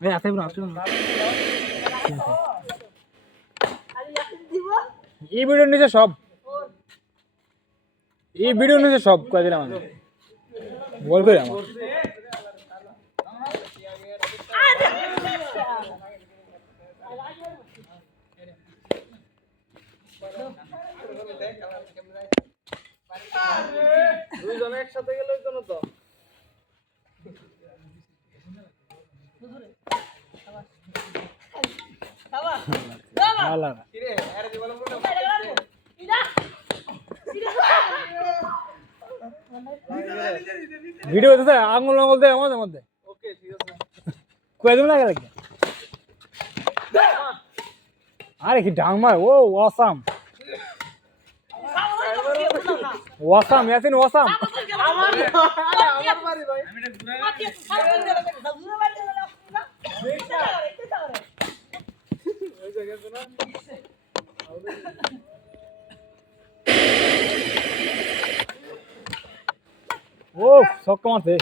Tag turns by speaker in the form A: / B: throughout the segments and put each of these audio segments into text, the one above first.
A: ভাই আছে ব্রো আসুন। এই ভিডিও নিচে সব। এই ভিডিও নিচে সব কয়ে দিলাম আমি। বল আমার
B: দুইজন একসাথে গেলে হইতো না তো।
A: ভিডিও দিতে আঙুল আঙুল দেয় আমাদের মধ্যে
B: ওকে ঠিক আছে।
A: কয়ে দিন লাগে আরে কি ডাং মার ও ওয়াসাম ওয়াসাম ইয়াসিন ওয়াসাম।
B: আমার বাড়ি ভাই
A: ও সব কমাতে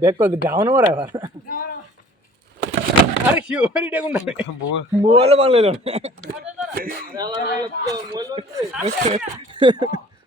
A: ব্যাক করে ডাউন মার এবার। আরে কি ওরি দেখুন মোবাইল। বাংলা